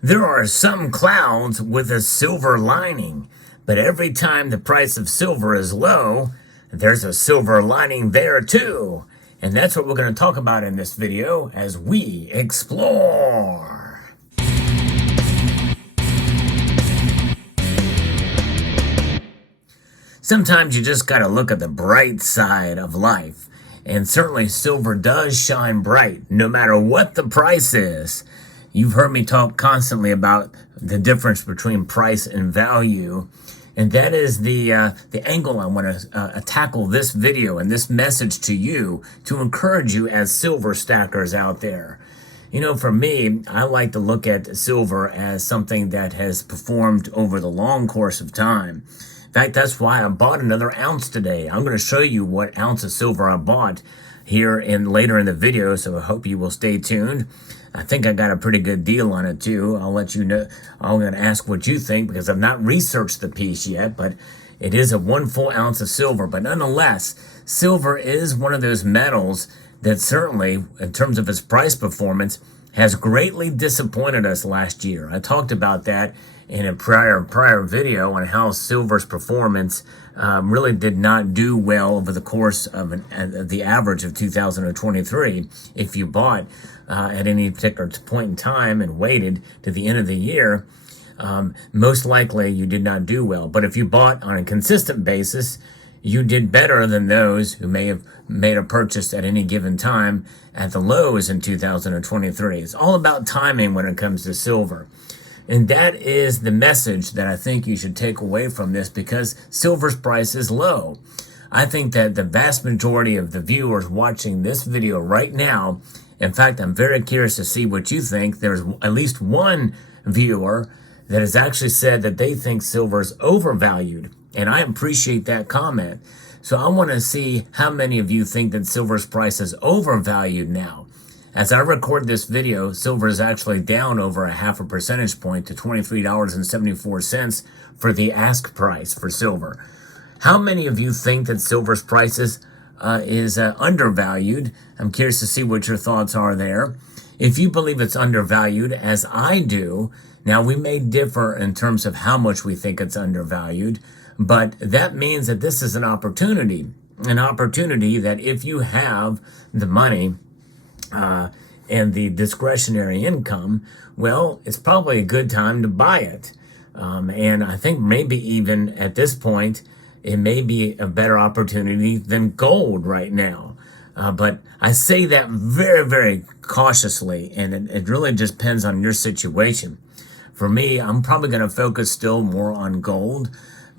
There are some clouds with a silver lining, but every time the price of silver is low, there's a silver lining there too. And that's what we're going to talk about in this video as we explore. Sometimes you just got to look at the bright side of life. And certainly silver does shine bright no matter what the price is. You've heard me talk constantly about the difference between price and value. And that is the angle I want to tackle this video and this message to you to encourage you as silver stackers out there. You know, for me, I like to look at silver as something that has performed over the long course of time. In fact, that's why I bought another ounce today. I'm going to show you what ounce of silver I bought here later in the video, so I hope you will stay tuned. I think I got a pretty good deal on it too. I'll let you know. I'm going to ask what you think because I've not researched the piece yet, but it is a 1 full ounce of silver. But nonetheless, silver is one of those metals that certainly, in terms of its price performance, has greatly disappointed us last year. I talked about that in a prior video on how silver's performance really did not do well over the course of the average of 2023. If you bought at any particular point in time and waited to the end of the year, most likely you did not do well. But if you bought on a consistent basis, you did better than those who may have made a purchase at any given time at the lows in 2023. It's all about timing when it comes to silver. And that is the message that I think you should take away from this because silver's price is low. I think that the vast majority of the viewers watching this video right now, in fact, I'm very curious to see what you think. There's at least one viewer that has actually said that they think silver is overvalued. And I appreciate that comment. So I want to see how many of you think that silver's price is overvalued now. As I record this video, silver is actually down over a 0.5 percentage point to $23.74 for the ask price for silver. How many of you think that silver's price is undervalued? I'm curious to see what your thoughts are there. If you believe it's undervalued, as I do, now we may differ in terms of how much we think it's undervalued, but that means that this is an opportunity that if you have the money, and the discretionary income, well, it's probably a good time to buy it. And I think maybe even at this point, it may be a better opportunity than gold right now. But I say that very, very cautiously, and it really just depends on your situation. For me, I'm probably going to focus still more on gold,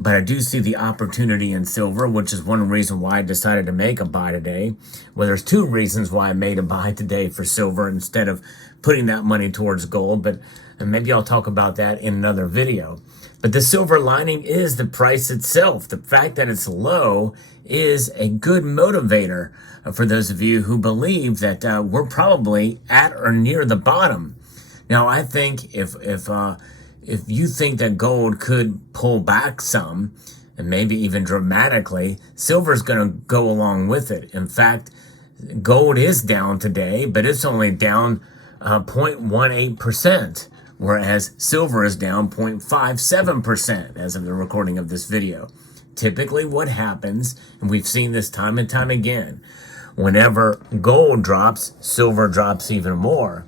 but I do see the opportunity in silver, which is one reason why I decided to make a buy today. Well, there's two reasons why I made a buy today for silver instead of putting that money towards gold, but maybe I'll talk about that in another video. But the silver lining is the price itself. The fact that it's low is a good motivator for those of you who believe that we're probably at or near the bottom. Now, I think if you think that gold could pull back some, and maybe even dramatically, silver's going to go along with it. In fact, gold is down today, but it's only down 0.18%, whereas silver is down 0.57% as of the recording of this video. Typically what happens, and we've seen this time and time again, whenever gold drops, silver drops even more.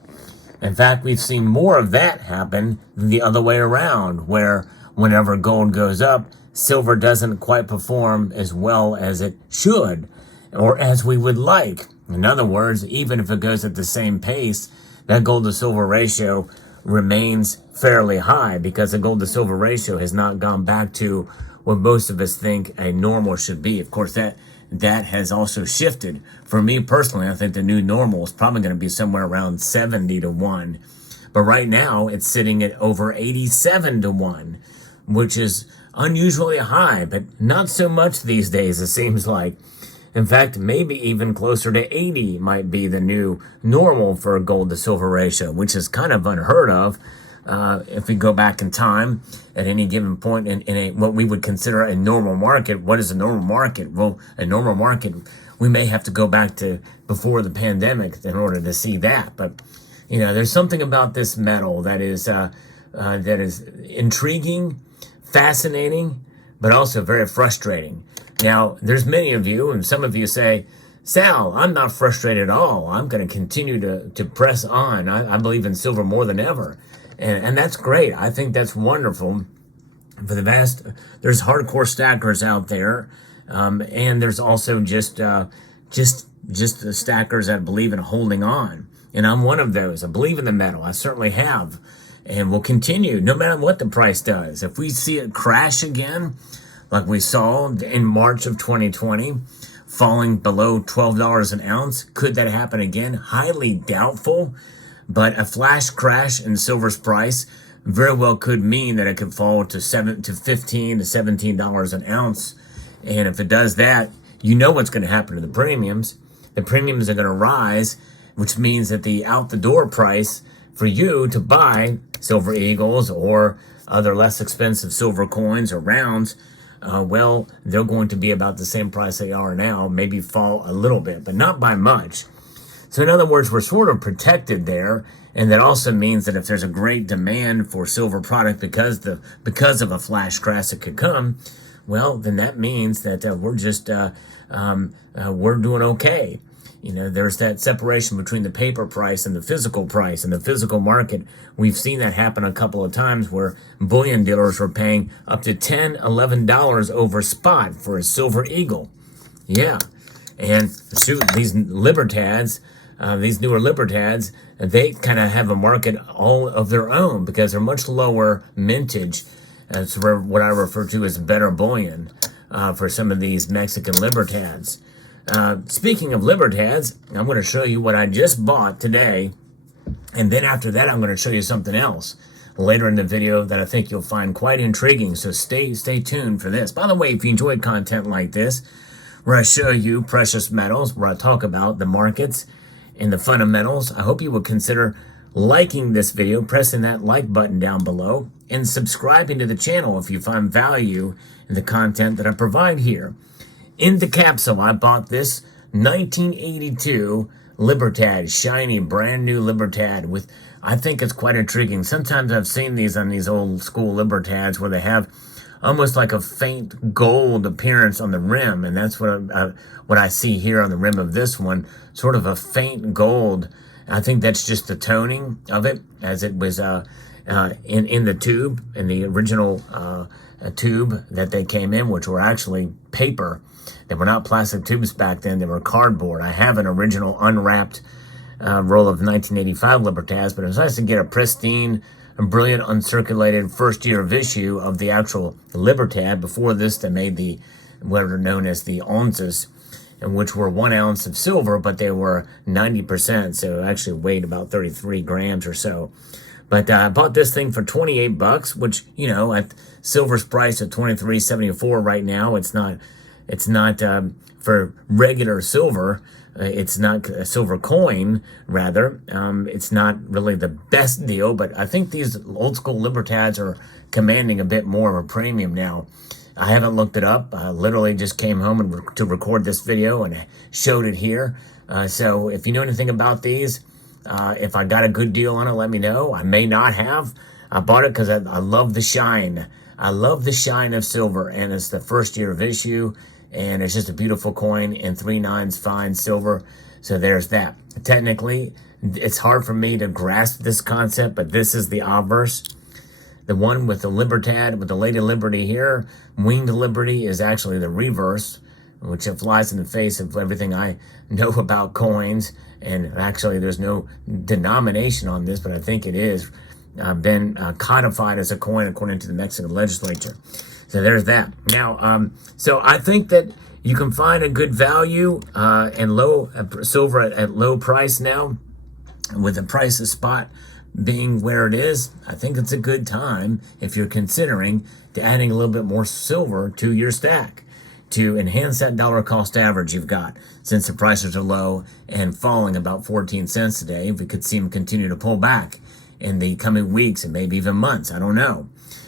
In fact, we've seen more of that happen than the other way around, where whenever gold goes up, silver doesn't quite perform as well as it should, or as we would like. In other words, even if it goes at the same pace, that gold to silver ratio remains fairly high because the gold to silver ratio has not gone back to what most of us think a normal should be. Of course, that has also shifted. For me personally, I think the new normal is probably going to be somewhere around 70 to 1. But right now, it's sitting at over 87 to 1, which is unusually high, but not so much these days, it seems like. In fact, maybe even closer to 80 might be the new normal for a gold to silver ratio, which is kind of unheard of. If we go back in time at any given point in what we would consider a normal market. What is a normal market? Well, a normal market, we may have to go back to before the pandemic in order to see that. But There's something about this metal that is intriguing, fascinating, but also very frustrating. Now, there's many of you, and some of you say, Sal, I'm not frustrated at all. I'm going to continue to press on. I believe in silver more than ever. And that's great. I think that's wonderful. For the there's hardcore stackers out there. And there's also just the stackers that believe in holding on. And I'm one of those. I believe in the metal. I certainly have. And will continue no matter what the price does. If we see it crash again, like we saw in March of 2020, falling below $12 an ounce, could that happen again? Highly doubtful. But a flash crash in silver's price very well could mean that it could fall to $15 to $17 an ounce. And if it does that, you know what's going to happen to the premiums. The premiums are going to rise, which means that the out-the-door price for you to buy silver eagles or other less expensive silver coins or rounds, well, they're going to be about the same price they are now, maybe fall a little bit, but not by much. So in other words, we're sort of protected there. And that also means that if there's a great demand for silver product because of a flash crash that could come, well, then that means that we're doing okay. There's that separation between the paper price and the physical price. In the physical market, we've seen that happen a couple of times where bullion dealers were paying up to $10, $11 over spot for a silver eagle. Yeah. And shoot, these libertads, these newer libertads, they kind of have a market all of their own because they're much lower mintage. That's what I refer to as better bullion for some of these Mexican libertads. Speaking of libertads, I'm going to show you what I just bought today. And then after that, I'm going to show you something else later in the video that I think you'll find quite intriguing. So stay tuned for this. By the way, if you enjoy content like this, where I show you precious metals, where I talk about the markets and the fundamentals, I hope you will consider liking this video, pressing that like button down below, and subscribing to the channel if you find value in the content that I provide here. In the capsule, I bought this 1982 Libertad, shiny, brand new Libertad with, I think it's quite intriguing. Sometimes I've seen these on these old school Libertads where they have almost like a faint gold appearance on the rim, and that's what I see here on the rim of this one, sort of a faint gold. I think that's just the toning of it as it was in the tube, in the original tube that they came in, which were actually paper. They were not plastic tubes back then. They were cardboard. I have an original unwrapped roll of 1985 Libertads, but it was nice to get a pristine, brilliant, uncirculated first year of issue of the actual Libertad. Before this, they made what are known as the ounces, and which were 1 ounce of silver, but they were 90%, so it actually weighed about 33 grams or so. But I bought this thing for $28, which, at silver's price at $23.74 right now, it's not for regular silver. It's not a silver coin, rather. It's not really the best deal, but I think these old school Libertads are commanding a bit more of a premium now. I haven't looked it up. I literally just came home to record this video and showed it here. So if you know anything about these, if I got a good deal on it, let me know. I may not have. I bought it because I love the shine. I love the shine of silver, and it's the first year of issue, and it's just a beautiful coin, and 3/9 fine silver. So there's that. Technically, it's hard for me to grasp this concept, but this is the obverse. The one with the Libertad, with the Lady Liberty here, Winged Liberty, is actually the reverse, which flies in the face of everything I know about coins. And actually, there's no denomination on this, but I think it is been codified as a coin according to the Mexican legislature. So there's that. Now, so I think that you can find a good value and low silver at low price now, with the price of spot being where it is. I think it's a good time if you're considering to adding a little bit more silver to your stack to enhance that dollar cost average you've got, since the prices are low and falling about 14 cents today. We could see them continue to pull back in the coming weeks and maybe even months. I don't know.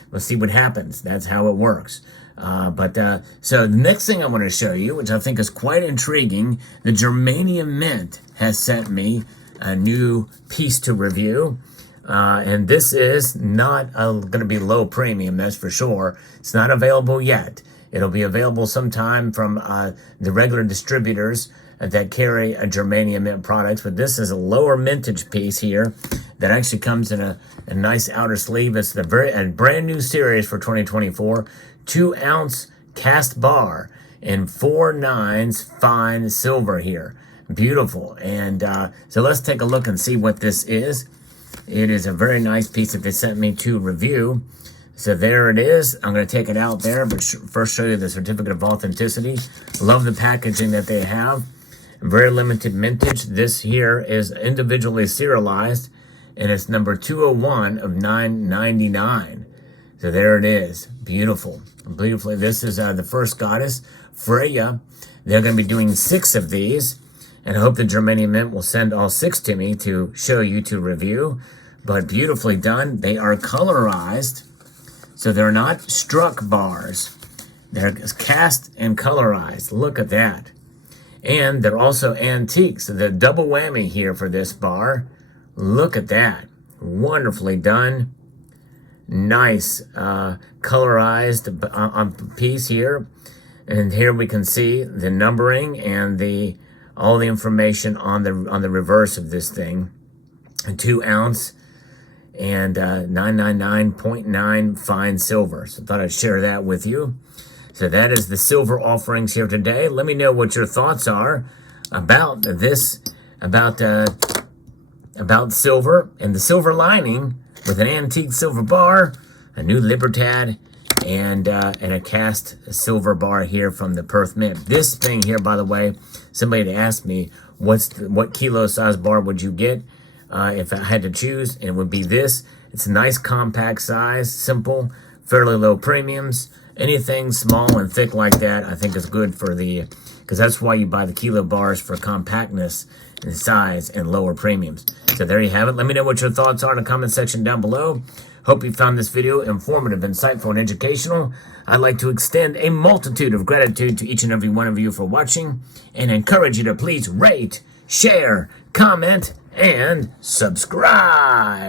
We'll see what happens. That's how it works. So the next thing I want to show you, which I think is quite intriguing, the Germanium Mint has sent me a new piece to review. And this is not going to be low premium, that's for sure. It's not available yet. It'll be available sometime from the regular distributors that carry a germanium mint products. But this is a lower mintage piece here that actually comes in a nice outer sleeve. It's a brand new series for 2024. 2-ounce cast bar in 4/9 fine silver here. Beautiful. And so let's take a look and see what this is. It is a very nice piece that they sent me to review. So there it is. I'm going to take it out there, but first show you the certificate of authenticity. Love the packaging that they have. Very limited mintage. This here is individually serialized, and it's number 201 of 999. So there it is. Beautiful. Beautifully. This is the first goddess, Freya. They're going to be doing 6 of these, and I hope the Germanium Mint will send all 6 to me to show you to review. But beautifully done. They are colorized, so they're not struck bars. They're cast and colorized. Look at that. And they're also antique, so the double whammy here for this bar. Look at that. Wonderfully done. Nice colorized piece here. And here we can see the numbering and all the information on the reverse of this thing. A 2-ounce and 999.9 fine silver. So I thought I'd share that with you. So that is the silver offerings here today. Let me know what your thoughts are about this, about silver and the silver lining with an antique silver bar, a new Libertad, and a cast silver bar here from the Perth Mint. This thing here, by the way, somebody had asked me, what kilo size bar would you get if I had to choose? And it would be this. It's a nice compact size, simple, fairly low premiums. Anything small and thick like that, I think is good for because that's why you buy the kilo bars, for compactness and size and lower premiums. So there you have it. Let me know what your thoughts are in the comment section down below. Hope you found this video informative, insightful, and educational. I'd like to extend a multitude of gratitude to each and every one of you for watching, and encourage you to please rate, share, comment, and subscribe.